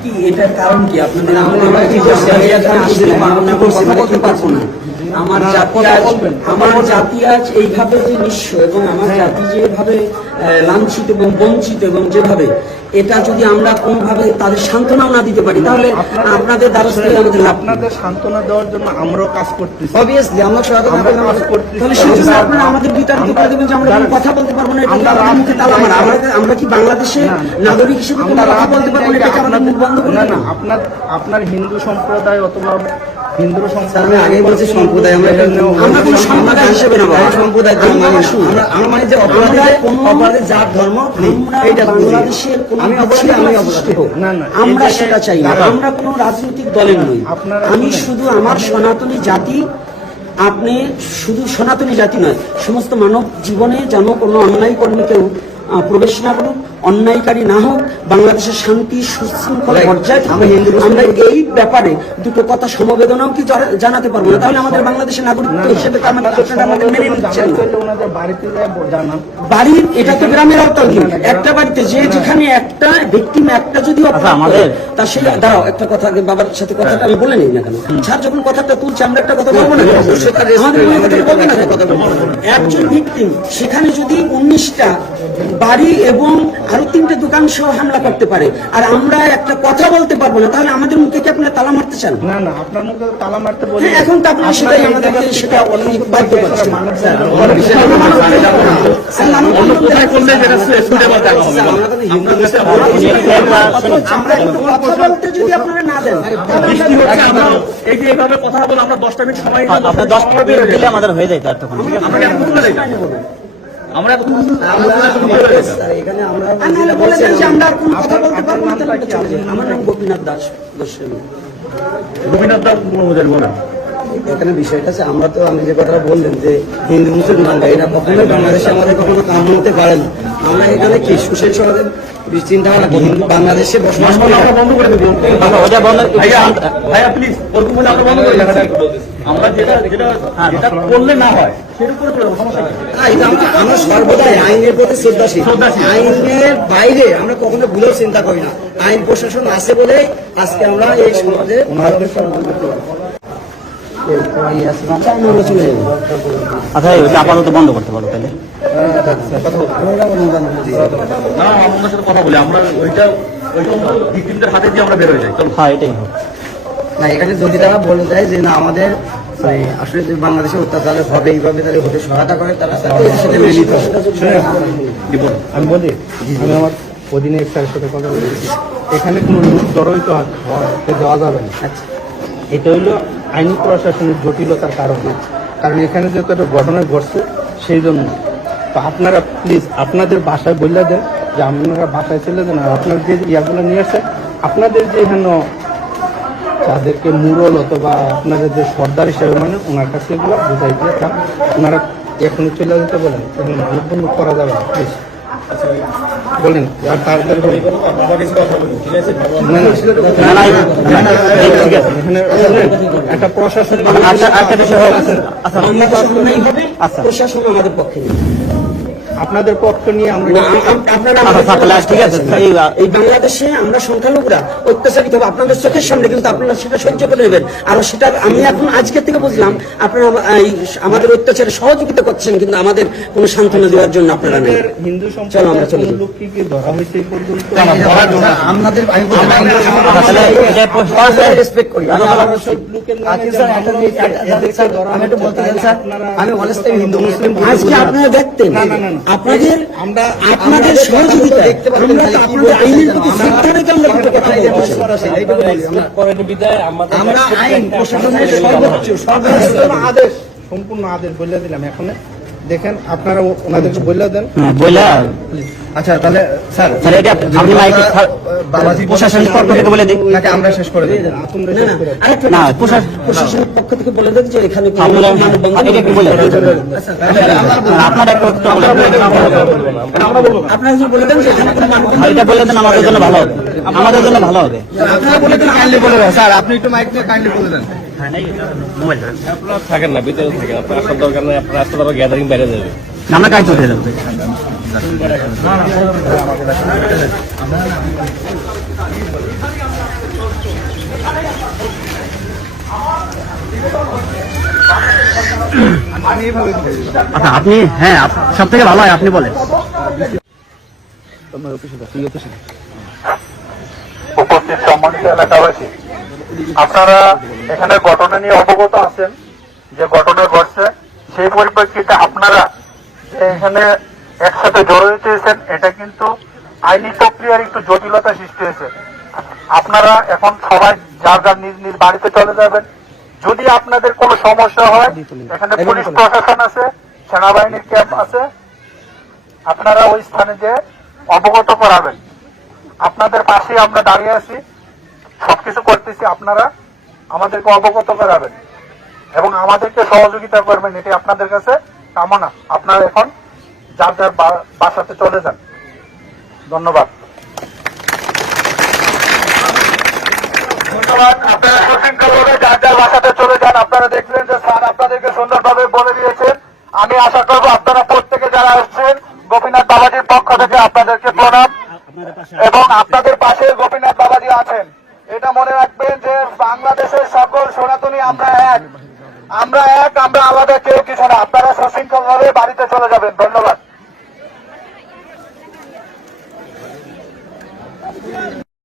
কি এটার কারণ কি? আপনাদের আমরা জাতি আজ এইভাবে যে নিঃস্ব এবং আমার জাতি যেভাবে লাঞ্ছিত এবং বঞ্চিত এবং যেভাবে এটা যদি আমরা কোনোভাবে তাদের সান্ত্বনাও না দিতে পারি তাহলে আপনাদের দ্বারা আমাদের আপনাদের সান্ত্বনা দেওয়ার জন্য আমরাও কাজ করতেছি। অবভিয়াসলি আমরা আমরা কাজ করতেছি। তাহলে সেই জন্য আপনারা আমাদের বিতাড়িত করে দেবেন যে আমরা কথা বলতে পারব না এটাকে আমাদের মুখে তালা মারা? আমরা আমরা কি বাংলাদেশে নাগরিক হিসেবে কোনো কথা বলতে পারব না এটাকে আমাদের মুখ বন্ধ করে না না আপনার আপনার হিন্দু সম্প্রদায় অথবা হিন্দু সম্প্রদায় আগেই বলছি সম্প্রদায় আমরা আমরা কোনো সম্প্রদায় হিসেবে না। সম্প্রদায়। আমরা আমরা মানে যে অপরাধী আমরা কোনো- যার ধর্ম আমরা এইটা বাংলাদেশের আমি অপরাধী আমি অপরাধী না, না, আমরা সেটা চাই না। আমরা কোনো রাজনৈতিক দলের নই। আমি শুধু আমার সনাতনী জাতি আপনি শুধু সনাতনী জাতি নয় সমস্ত মানব জীবনে যেন কোনো অন্যায় কর্মী কেউ প্রবেশ না করুক। অন্যায়কারী না হোক বাংলাদেশের শান্তি সুশৃঙ্খল. পর্যায়ে আমরা আমরা এই ব্যাপারে দুটো কথা সমবেদনাও কি জানাতে পারব না? তাহলে আমাদের বাংলাদেশের নাগরিক হিসেবে আমাদের আমাদের মেনে নিচ্ছেন বাড়ির এটা তো গ্রামের আওতাল কিন্তু একটা বাড়িতে যে যেখানে একটা ভিকটিম একটা যদি অপরাধ করে, তা সে দাঁড়াও একটা কথা বাবার সাথে কথাটা আমি বলে নিই না কেন? স্যার যখন কথাটা তুলছে আমরা একটা কথা বলব না? আমাদের? একজন ভিকটিম সেখানে যদি উনিশটা বাড়ি এবং আরও তিনটে দোকান সহ হামলা করতে পারে। আর আমরা একটা কথা বলতে পারব না তাহলে আমাদের মুখে কি আপনারা তালা মারতে চান? না না আপনার মুখে তালা মারতে বলি হ্যাঁ, এখন তো আপনি সেটাই আমাদেরকে সেটা বাধ্য করছেন অন্য কোথায় করলে যেটা শুনে বা দেখা হবে বলো। আমরা কথা বলতে যদি আপনারা না দেন। বৃষ্টি হচ্ছে আমরা এই যে এইভাবে কথা বলে আমরা দশটা মিনিট সময় আপনার দশ মিনিট দিলে আমাদের হয়ে যায় তার তখন। আমরা আমরা এখানে আমরা আর নাহলে বলে দেন যে আমরা কোনো কথা বলতে পারব না তাহলে চলে যাবে। আমার নাম গোপীনাথ দাস গোস্বামী গোপীনাথ দাস মনোজারি বলেন এখানে বিষয়টা আছে আমরা তো আমি যে কথাটা বললেন যে হিন্দু মুসলমান এরা কখনোই বাংলাদেশে আমাদের কখনো কাম হতে পারে না। আমরা এখানে কি সুশেষ সমাজের চিন্তা ভাবনা হিন্দু বাংলাদেশে বসবাস করি আমরা বন্ধ করে দেবো ভাইয়া প্লিজ ওরকম বলে আমরা বন্ধ করে আমরা যেটা যেটা যেটা করলে না হয় সেটা করে চলে সমস্যা? আমরা- আমরা সর্বদাই আইনের প্রতি শ্রদ্ধাশীল। শ্রদ্ধাশীল। আইনের বাইরে আমরা কখনো ভুলেও চিন্তা করি না। আইন প্রশাসন আছে বলে আজকে আমরা এই সমাজে আচ্ছা আপাতত বন্ধ করতে পারো তাহলে। না আপনার সাথে কথা বলি আমরা ওইটা ওইটা হাতে দিয়ে আমরা বের হয়ে যাই চলো। হ্যাঁ এটাই। না এখানে যদি তারা বলে দেয় যে না আমাদের মানে আসলে যে বাংলাদেশে অত্যাচার হবে এইভাবে তাদের হতে সহায়তা করে তারা সাথে মেনে নিতে আমি বলি আমি আমার অধীনে স্যারের সাথে কথা বলেছি। এখানে কোনো লোক জড়িত দেওয়া যাবে না। আচ্ছা। এটা হইল আইনি প্রশাসনের জটিলতার কারণে। কারণ এখানে যেহেতু একটা ঘটনা ঘটছে সেই জন্য। তো আপনারা প্লিজ আপনাদের বাসায় বললে দেন যে আপনারা বাসায় চলে যান আর আপনার যে ইয়াগুলো নিয়ে আসছে আপনাদের যে এখানে তাদেরকে মুরল অথবা আপনাদের যে সর্দার হিসেবে মানে ওনার কাছে এগুলো বুঝাই দিয়ে। ওনারা এখনই চলে যেতে বলেন এবং মানববন্ধ করা যাবে না বলেন আর তাড়াতাড়ি বলেন। না, না, না না না, ঠিক আছে এখানে একটা প্রশাসন আচ্ছা একটা বিষয় হোক আচ্ছা বাংলাদেশ অন্যায় হবে আচ্ছা। প্রশাসন আমাদের পক্ষে আপনাদের পক্ষ নিয়ে আমরা আচ্ছা ঠিক আছে এই এই বাংলাদেশে আমরা সংখ্যালঘুরা অত্যাচারিত হবে আপনাদের চোখের সামনে কিন্তু আপনারা সেটা সহ্য করে নেবেন আর সেটা আমি এখন আজকে থেকে বুঝলাম আপনারা আমাদের অত্যাচারে সহযোগিতা করছেন কিন্তু আমাদের কোনো সান্ত্বনা দেওয়ার জন্য আপনারা নেই হিন্দু চলো আমরা চলে। আপনারা দেখতেন। আপনাদের আমরা আপনাদের সহযোগিতা কথাগুলো দেখতে পারবেন, আমরা তো খালি কি আপনাদের আইনের প্রতি শ্রদ্ধা রেখে আমরা দুটো কথা এই যে বলছি। সরাসরি, এইটুকু বলি, আমরা- আমরা আইন প্রশাসনের সর্বোচ্চ সর্বোচ্চ আদেশ। সম্পূর্ণ আদেশ বলে দিলাম এখন দেখেন আপনারা ওনাদেরকে বলে দেন হ্যাঁ, বইলা আচ্ছা তাহলে স্যার স্যার এটা আপনি মাইকে বাবাজি প্রশাসনের পক্ষ থেকে বলে দিন নাকি আমরা শেষ করে না, প্রশাসনের পক্ষ থেকে বলে দেন যে এখানে কোনো এটা কি বলে আচ্ছা, আপনারা একটু একটু বলে দিন। আপনারা বলে দেন যে এখানে কোনো মানববন্ধন আর এটা বলে দেন আমাদের জন্য ভালো হবে আমাদের জন্য ভালো হবে। আপনারা বলে দেন কাইন্ডলি বলে দেন। স্যার আপনি একটু মাইক দিয়ে কাইন্ডলি বলে দেন থাকেন না ভিতরে থাকেন। আপনার আসার দরকার নেই আপনার আসতে গ্যাদারিং বাইরে যাবে। আমরা কাজ যাব। আচ্ছা আপনি হ্যাঁ সব থেকে ভালো হয় আপনি বলেন। উপস্থিত সম্মানিত এলাকাবাসী, আপনারা এখানে ঘটনা নিয়ে অবগত আছেন, যে ঘটনা ঘটছে, সেই পরিপ্রেক্ষিতে আপনারা এখানে একসাথে জড়ো হয়েছেন, এটা কিন্তু আইনি প্রক্রিয়ার একটু জটিলতা সৃষ্টি হয়েছে। আপনারা এখন সবাই যার যার নিজ নিজ বাড়িতে চলে যাবেন। যদি আপনাদের কোনো সমস্যা হয়, এখানে পুলিশ প্রশাসন আছে, সেনাবাহিনীর ক্যাম্প আছে, আপনারা ওই স্থানে যে অবগত করাবেন। আপনাদের পাশে আমরা দাঁড়িয়ে আছি। সবকিছু করতেছি আপনারা। আমাদেরকে অবগত করাবেন এবং আমাদেরকে সহযোগিতা করবেন এটি আপনাদের কাছে কামনা। আপনারা এখন যার যার বাসাতে চলে যান। ধন্যবাদ। আমি আশা করব আপনারা প্রত্যেকে যারা আসছেন, গোপীনাথ বাবাজির পক্ষ থেকে আপনাদেরকে প্রণাম এবং আপনাদের পাশে গোপীনাথ বাবাজি আছেন এটা মনে রাখবেন যে বাংলাদেশের সকল সনাতনী, আমরা এক। আমরা এক, আমরা আলাদা, কেউ কিছু না। আপনারা সশৃঙ্খল ভাবে বাড়িতে চলে যাবেন। ধন্যবাদ।